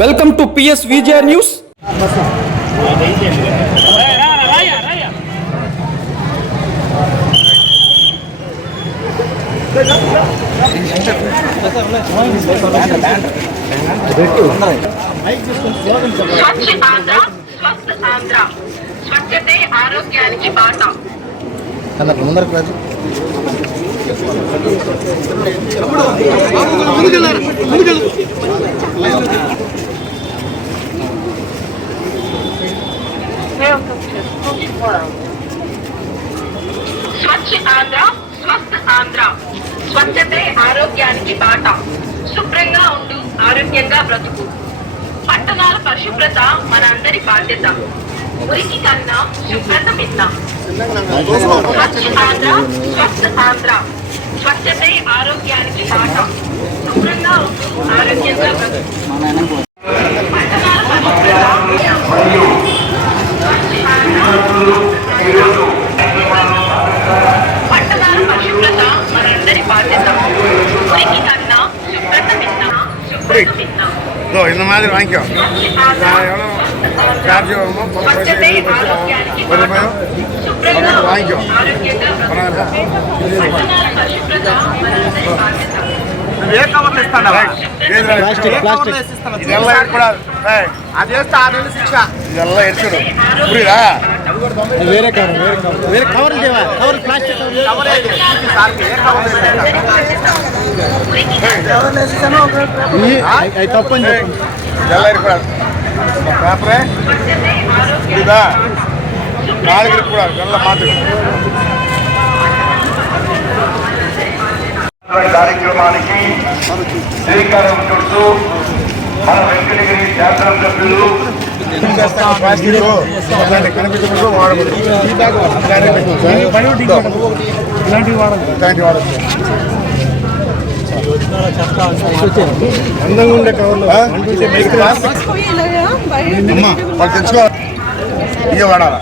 Welcome to PS Vijaya news. స్వచ్ఛతే ఆరోగ్యానికి బాట. స్వచ్ఛ ఆంధ్ర స్వస్థ ఆంధ్ర. స్వచ్ఛతే ఆరోగ్యానికి బాట. శుభ్రంగా ఉండు, ఆరోగ్యంగా బ్రతుకు. పట్టణాల పరిశుభ్రత మన అందరి బాధ్యత. మురికి కన్నా శుభ్రత మిన్న. స్వచ్ఛ ఆంధ్ర స్వస్థ ఆంధ్ర. స్వచ్ఛతే ఆరోగ్యానికి బాట. శుభ్రంగా ఉండు, ఆరోగ్యంగా బ్రతుకు. పట్టణాల పరిశుభ్రత పట్టణాల పరిశుభ్రత మనందరి బాధ్యత. మురికి కన్నా శుభ్రత మిన్న. శుభ్రత మిన్న. இந்த மாதிரி வாங்கிக்கோ. சார்ஜ் స్వచ్ఛతే ఆరోగ్యానికి బాట. శుభ్రంగా வாங்கிக்கோ. ఆరోగ్యంగా బ్రతుకు. పట్టణాల పరిశుభ్రత మనందరి బాధ్యత. ఏ కవర్లు ఇస్తాను ಇದೆಲ್ಲ ಇಟ್ಕೊಡೋದು. ಅದೇಷ್ಟು 6 నెలల శిక్ష. ಇದೆಲ್ಲ ಇಡ್ಕೊಡು. ಪುರಿರಾ వేరే కవర్ కవర్ ప్లాస్టిక్ కవర్ అవి తప్పని చెప్పండి. ಇದೆಲ್ಲ ಇಟ್ಕೊಡೋದು. ಪೇಪರೇ ಇದಾ 4 ಇಟ್ಕೊಡೋದು. ಎಲ್ಲ ಮಾತು కార్యక్రమానికి శ్రీకారం చుట్టూ మన వెంకటగిరి శాసనసభ్యులు కనిపించకుండా వాడకూడదు. అందంగా ఉండే కవర్లు వాళ్ళు తెచ్చుకోవాలి. ఇక వాడాలా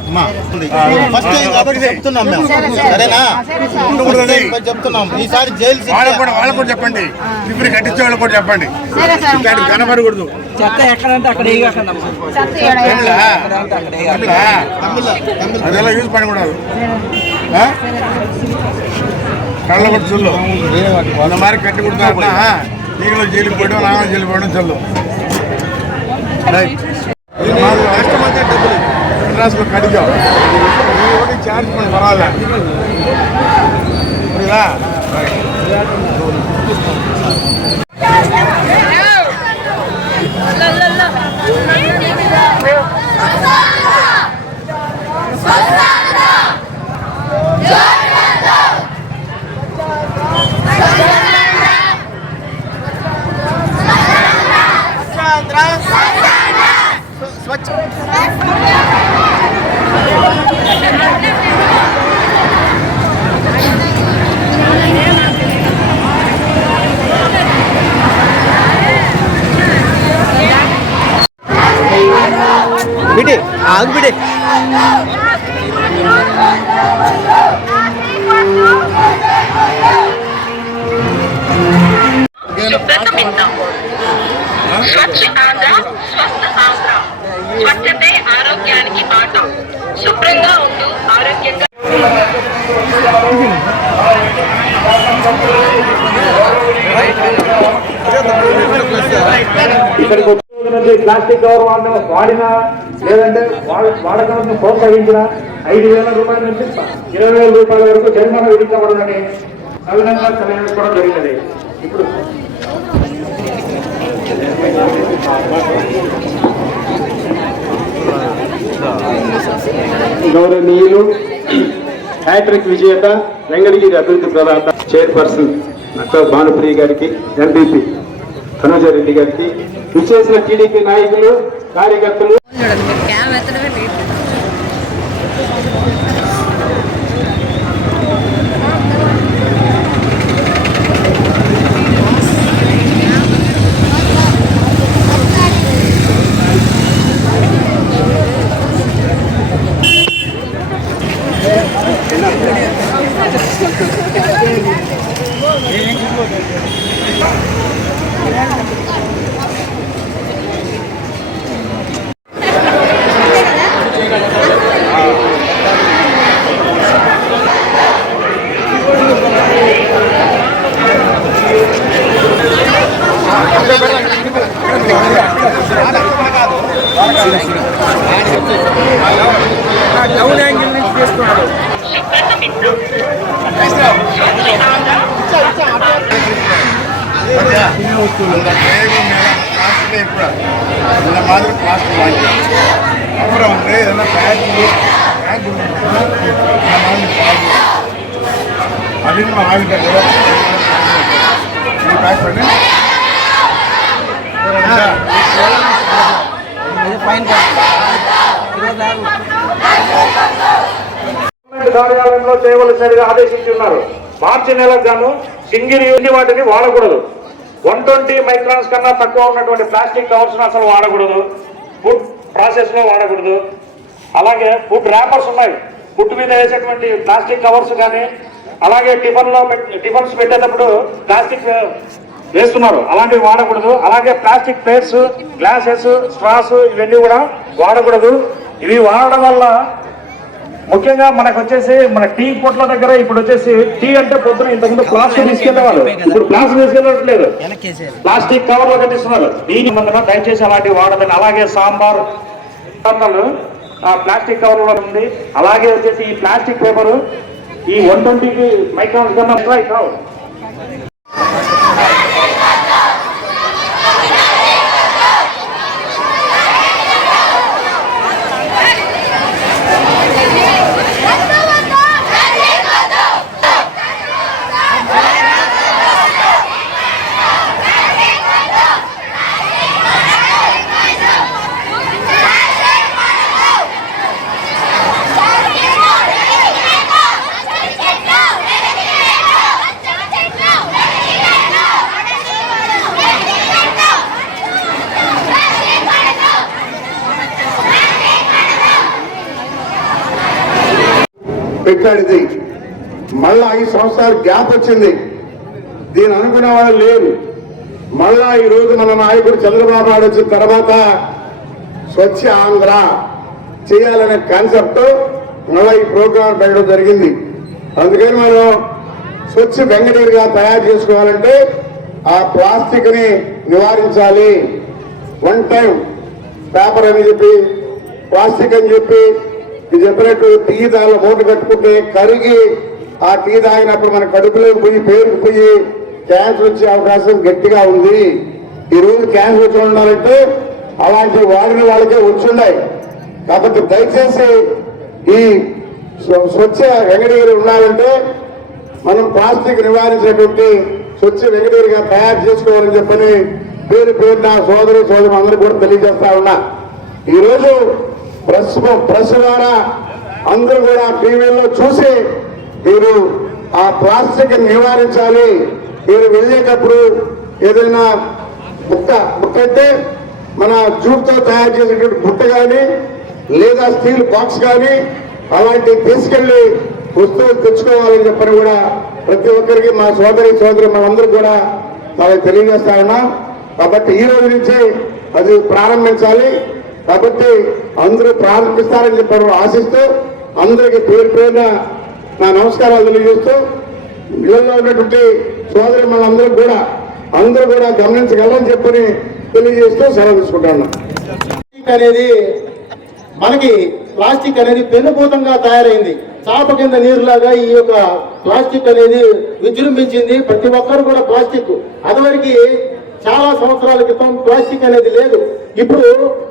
చెప్తున్నాం మేము, సరేనా? చెప్తున్నాం ఈసారి జైలు వాళ్ళకు కూడా చెప్పండి. ఇప్పుడు కట్టించే వాళ్ళకు కూడా చెప్పండి. కనబడకూడదు. అదెలా యూజ్ పడకూడదు. కళ్ళ కూడా చల్లు. వంద మారి కట్టి కొడుతున్నా నీళ్ళు జైలుకి పోయడం, నాన్న జైలు పోయడం చల్లు. రాష్ట్రమంతా డబ్బులు మెడ్రాస్లో కడిగా చార్జ్ పని పర్వాలే. పురిలా బిడి ఆగు బిడి. శుభ్రత మిన్న. స్వచ్ఛ ఆంధ్ర స్వస్థ ఆంధ్ర. స్వచ్ఛతే ఆరోగ్యానికి బాట. శుభ్రంగా ఉండు, ఆరోగ్యంగా. ప్లాస్టిక్ కవర్ వాడినా లేదంటే వాడకాలను ప్రోత్సహించిన 5,000 రూపాయల నుంచి 20,000 రూపాయల వరకు జరిమానా విధించబడుతుందని సవినంగా తెలియజేసుకోవడం జరిగినది. ఇప్పుడు గౌరవనీయులు హ్యాట్రిక్ విజేత వెంకటగిరి అభివృద్ధి ప్రదాత చైర్పర్సన్ అక్క భానుప్రియ గారికి, ఎంపీపీ ధనుజరెడ్డి గారికి, విచ్చేసిన టీడీపీ నాయకులు, కార్యకర్తలు, அந்த டேபிள் மேலே பிளாஸ்டிக் கூட இந்த மாதிரி பிளாஸ்டிக் வாங்கி அப்புறம் வந்து இதெல்லாம் பேக்கிங் இந்த மாதிரி பேக்கிங் அதிகமாக ஆகிட்டு பேக் பண்ணி కార్యాలయంలో చేయవలసినదిగా ఆదేశించి ఉన్నారు. మార్చి నెలకు గాను సింగిల్ యూజ్ వాటిని వాడకూడదు. 120 మైక్రాన్స్ కన్నా తక్కువ ఉన్నటువంటి ప్లాస్టిక్ కవర్స్ అసలు వాడకూడదు. ఫుడ్ ప్రాసెస్ లో వాడకూడదు. అలాగే ఫుడ్ ర్యాపర్స్ ఉన్నాయి, ఫుడ్ మీద వేసేటువంటి ప్లాస్టిక్ కవర్స్ కానీ, అలాగే టిఫిన్స్ పెట్టేటప్పుడు ప్లాస్టిక్ వేస్తున్నారు, అలాంటివి వాడకూడదు. అలాగే ప్లాస్టిక్ ప్లేట్స్, గ్లాసెస్, స్ట్రాస్ ఇవన్నీ కూడా వాడకూడదు. ఇవి వాడడం వల్ల ముఖ్యంగా మనకు వచ్చేసి మన టీ పొట్ల దగ్గర ఇప్పుడు వచ్చేసి టీ అంటే పొద్దున ఇంతకుముందు ప్లాస్టిక్ తీసుకెళ్లేవాళ్ళు, ఇప్పుడు ప్లాస్టిక్ తీసుకెళ్ళట్లేదు, ప్లాస్టిక్ కవర్ లో కట్టిస్తున్నారు. దీని మందున దయచేసి అలాంటివి వాడదని. అలాగే సాంబార్ ప్లాస్టిక్ కవర్ లో ఉంది. అలాగే వచ్చేసి ఈ ప్లాస్టిక్ పేపర్ ఈ 120 మైక్రాన్స్ కన్నా కావు. పెట్టాడిది మళ్ళా 5 సంవత్సరాలు గ్యాప్ వచ్చింది. దీని అనుకునే వాళ్ళు లేరు. మళ్ళా ఈ రోజు మన నాయకుడు చంద్రబాబు నాయుడు వచ్చిన తర్వాత స్వచ్ఛ ఆంధ్ర చేయాలనే కాన్సెప్ట్ మళ్ళా ఈ ప్రోగ్రాం పెట్టడం జరిగింది. అందుకని మనం స్వచ్ఛ వెంకటగిరిగా తయారు చేసుకోవాలంటే ఆ ప్లాస్టిక్ ని నివారించాలి. 1 టైం పేపర్ అని చెప్పి, ప్లాస్టిక్ అని చెప్పి ఇది చెప్పినట్టు టీ దానిలో మూట కట్టుకుంటే కరిగి ఆ టీ తాగినప్పుడు మన కడుపులో పోయి పేరుకుపోయి క్యాన్సర్ వచ్చే అవకాశం గట్టిగా ఉంది. ఈ రోజు క్యాన్సర్ వచ్చి ఉండాలంటే అలాంటి వాడిన వాళ్ళకే వచ్చున్నాయి. కాబట్టి దయచేసి ఈ స్వచ్ఛ వెంకటగిరి ఉండాలంటే మనం ప్లాస్టిక్ నివారించినటువంటి స్వచ్ఛ వెంకటగిరిగా తయారు చేసుకోవాలని చెప్పని పేరున సోదరు అందరూ కూడా తెలియజేస్తా ఉన్నా. ఈరోజు ప్రెస్ ద్వారా అందరూ కూడా టీవీలో చూసి మీరు ఆ ప్లాస్టిక్ నివారించాలి. మీరు వెళ్ళేటప్పుడు ఏదైనా బుట్ట అయితే మన జూట్తో తయారు చేసేటువంటి బుట్ట కానీ లేదా స్టీల్ బాక్స్ కానీ అలాంటివి తీసుకెళ్లి వస్తువులు తెచ్చుకోవాలని చెప్పని కూడా ప్రతి ఒక్కరికి మా సోదరి మనందరూ కూడా వాళ్ళకి తెలియజేస్తా ఉన్నాం. కాబట్టి ఈ రోజు నుంచి అది ప్రారంభించాలి. కాబట్టి అందరూ ప్రారంభిస్తారని చెప్పి ఆశిస్తూ అందరికీ పేరున నా నమస్కారాలు తెలియజేస్తూ ఇళ్లలో ఉన్నటువంటి సోదరి మనందరూ కూడా గమనించగలని చెప్పని తెలియజేస్తూ సెలవు తీసుకుంటాను. అనేది మనకి ప్లాస్టిక్ అనేది పెనుభూతంగా తయారైంది. చాప కింద నీరులాగా ఈ యొక్క ప్లాస్టిక్ అనేది విజృంభించింది. ప్రతి ఒక్కరు కూడా ప్లాస్టిక్ అదివరకు చాలా సంవత్సరాల క్రితం ప్లాస్టిక్ అనేది లేదు. ఇప్పుడు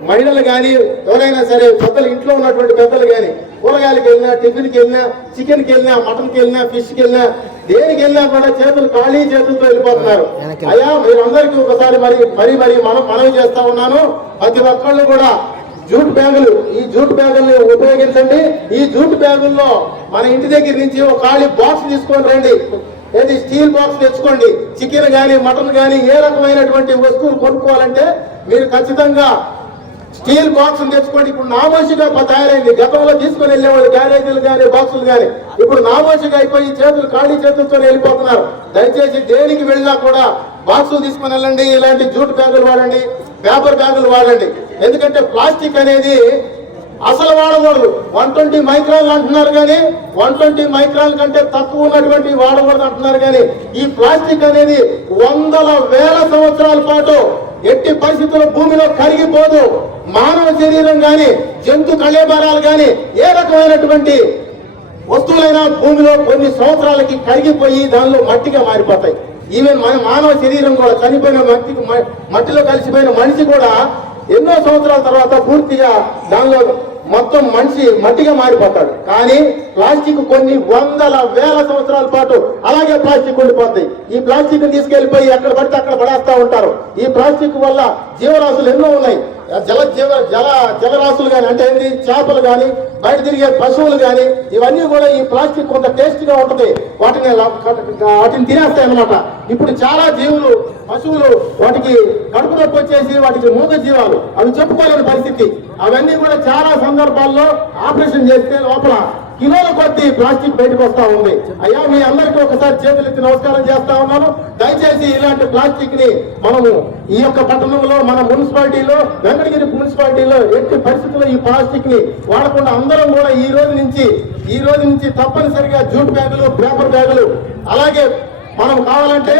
మహిళలు కానీ ఎవరైనా సరే పెద్దలు, ఇంట్లో ఉన్నటువంటి పెద్దలు కానీ కూరగాయలకి వెళ్ళినా, టిఫిన్కి వెళ్ళినా, చికెన్కి వెళ్ళినా, మటన్కి వెళ్ళినా, ఫిష్కి వెళ్ళినా, దేనికి వెళ్ళినా కూడా చేతులు ఖాళీ చేతులతో వెళ్ళిపోతున్నారు. అయ్యా మీరందరికీ ఒకసారి మరి మనవి చేస్తా ఉన్నాను. ప్రతి ఒక్కళ్ళు కూడా జూట్ బ్యాగులు, ఈ జూట్ బ్యాగుల్ని ఉపయోగించండి. ఈ జూట్ బ్యాగుల్లో మన ఇంటి దగ్గర నుంచి ఒక ఖాళీ బాక్స్ తీసుకొని రండి. ఏది స్టీల్ బాక్స్ తెచ్చుకోండి. చికెన్ కానీ మటన్ కానీ ఏ రకమైనటువంటి వస్తువులు కొనుక్కోవాలంటే మీరు ఖచ్చితంగా స్టీల్ బాక్స్ తెచ్చుకోండి. ఇప్పుడు నామోషిగా తయారైంది. గతంలో తీసుకొని వెళ్ళేవాళ్ళు క్యారేజీలు కానీ బాక్సులు కానీ, ఇప్పుడు నామోషిగా అయిపోయి చేతులు ఖాళీ చేతులతో వెళ్ళిపోతున్నారు. దయచేసి దేనికి వెళ్ళినా కూడా బాక్సులు తీసుకొని వెళ్ళండి. ఇలాంటి జూట్ బ్యాగులు వాడండి, పేపర్ బ్యాగులు వాడండి. ఎందుకంటే ప్లాస్టిక్ అనేది అసలు వాడకూడదు. 120 మైక్రాన్లు అంటున్నారు కానీ 120 మైక్రాన్ కంటే తక్కువ ఉన్నటువంటి వాడకూడదు అంటున్నారు. కానీ ఈ ప్లాస్టిక్ అనేది వందల వేల సంవత్సరాల పాటు ఎట్టి పరిస్థితుల్లో భూమిలో కరిగిపోదు. మానవ శరీరం కానీ, జంతు కళేబరాలు కానీ, ఏ రకమైనటువంటి వస్తువులైనా భూమిలో కొన్ని సంవత్సరాలకి కరిగిపోయి దానిలో మట్టిగా మారిపోతాయి. ఈవెన్ మన మానవ శరీరం కూడా చనిపోయిన మట్టిలో కలిసిపోయిన మనిషి కూడా ఎన్నో సంవత్సరాల తర్వాత పూర్తిగా దానిలో మొత్తం మనిషి మట్టిగా మారిపోతాడు. కానీ ప్లాస్టిక్ కొన్ని వందల వేల సంవత్సరాల పాటు అలాగే ప్లాస్టిక్ ఉండిపోతాయి. ఈ ప్లాస్టిక్ తీసుకెళ్లిపోయి ఎక్కడ పడితే అక్కడ పడేస్తా ఉంటారు. ఈ ప్లాస్టిక్ వల్ల జీవరాశులు ఎన్నో ఉన్నాయి. జలరాశులు కానీ అంటే ఏంటి, చేపలు కానీ, బయట తిరిగే పశువులు కానీ, ఇవన్నీ కూడా ఈ ప్లాస్టిక్ కొంత టేస్ట్ గా ఉంటుంది, వాటిని తినేస్తాయి అన్నమాట. ఇప్పుడు చాలా జీవులు, పశువులు, వాటికి కడుపు నొప్పి వచ్చేసి వాటికి మూగ జీవాలు, అవి చెప్పుకోలేని పరిస్థితి. అవన్నీ కూడా చాలా సందర్భాల్లో ఆపరేషన్ చేస్తే లోపల కిలోల కొద్ది ప్లాస్టిక్ బయటకు వస్తా ఉంది. అయ్యా, మీ అందరికీ ఒకసారి చేతులెత్తి నమస్కారం చేస్తా ఉన్నాను. దయచేసి ఇలాంటి ప్లాస్టిక్ ని మనము ఈ యొక్క పట్టణంలో, మన మున్సిపాలిటీలో, వెంకటగిరి మున్సిపాలిటీలో ఎట్టి పరిస్థితుల్లో ఈ ప్లాస్టిక్ ని వాడకుండా అందరం కూడా ఈ రోజు నుంచి తప్పనిసరిగా జూట్ బ్యాగులు, పేపర్ బ్యాగులు, అలాగే మనం కావాలంటే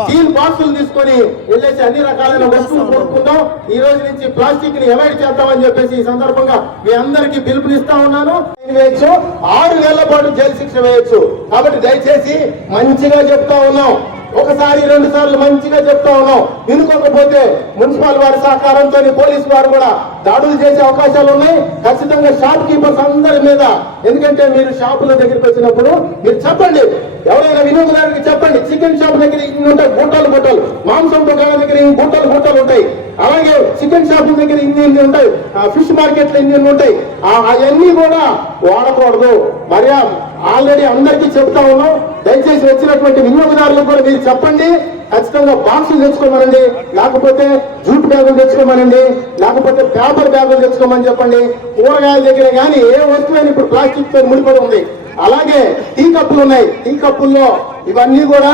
స్టీల్ బాక్సులు తీసుకొని వెళ్ళేసి అన్ని రకాలైన వస్తువులు కొనుక్కుందాం. ఈ రోజు నుంచి ప్లాస్టిక్ ని అవాయిడ్ చేద్దామని చెప్పేసి ఈ సందర్భంగా మీ అందరికీ పిలుపునిస్తా ఉన్నాను. వేయచ్చు, 6 నెలల పాటు జైలు శిక్ష వేయచ్చు. కాబట్టి దయచేసి మంచిగా చెప్తా ఉన్నాం, ఒకసారి 2 సార్లు మంచిగా చెప్తా ఉన్నాం. వినుకోకపోతే మున్సిపల్ వారి సహకారంతో పోలీసు వారు కూడా దాడులు చేసే అవకాశాలు ఉన్నాయి. ఖచ్చితంగా షాప్ కీపర్స్ అందరి మీద, ఎందుకంటే మీరు షాపుల దగ్గరికి వచ్చినప్పుడు మీరు చెప్పండి, ఎవరైనా వినియోగదారునికి చెప్పండి, చికెన్ షాప్ దగ్గర ఇన్ని ఉంటాయి గుట్టలు, మాంసం దుకాణం దగ్గర ఇన్ని గుట్టలు ఉంటాయి, అలాగే చికెన్ షాపుల దగ్గర ఇన్ని ఉంటాయి, ఫిష్ మార్కెట్ లో ఇన్ని ఉంటాయి, అవన్నీ కూడా వాడకూడదు. మరి ఆల్రెడీ అందరికీ చెప్తా ఉన్నాం. దయచేసి వచ్చినటువంటి వినియోగదారులకు కూడా మీరు చెప్పండి, ఖచ్చితంగా బాక్సులు తెచ్చుకోమనండి, లేకపోతే జూట్ బ్యాగులు తెచ్చుకోమనండి, లేకపోతే పేపర్ బ్యాగులు తెచ్చుకోమని చెప్పండి. కూరగాయల దగ్గర కానీ ఏ వస్తువు ఇప్పుడు ప్లాస్టిక్ తో ముడిపడి ఉంది. అలాగే టీ కప్పులు ఉన్నాయి, టీ కప్పుల్లో ఇవన్నీ కూడా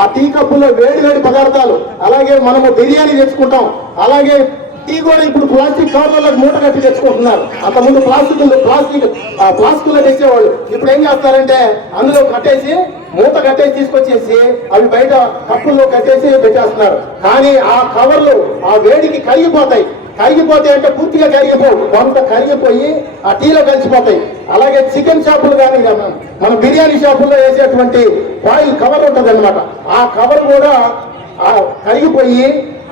ఆ టీ కప్పుల్లో వేడి పదార్థాలు, అలాగే మనము బిర్యానీ తెచ్చుకుంటాం, అలాగే టీ కూడా ఇప్పుడు ప్లాస్టిక్ కవర్లకు మూట కట్టి తెచ్చుకుంటున్నారు. అంతకుముందు ప్లాస్టిక్ లో తెచ్చేవాళ్ళు. ఇప్పుడు ఏం చేస్తారంటే అందులో కట్టేసి మూట కట్టేసి తీసుకొచ్చేసి అవి బయట కప్పుల్లో కట్టేసి పెట్టేస్తున్నారు. కానీ ఆ కవర్లు ఆ వేడికి కరిగిపోతాయి అంటే పూర్తిగా కరిగిపోవు, కొంత కరిగిపోయి ఆ టీలో కలిసిపోతాయి. అలాగే చికెన్ షాపులు కానీ మన బిర్యానీ షాపుల్లో వేసేటువంటి ఫాయిల్ కవర్ ఉంటుంది అనమాట, ఆ కవర్ కూడా కరిగిపోయి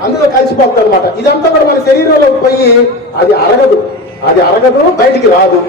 అందులో కలిసిపోతుంది అనమాట. ఇదంతా కూడా మన శరీరంలోకి పోయి అది అరగదు, బయటికి రాదు.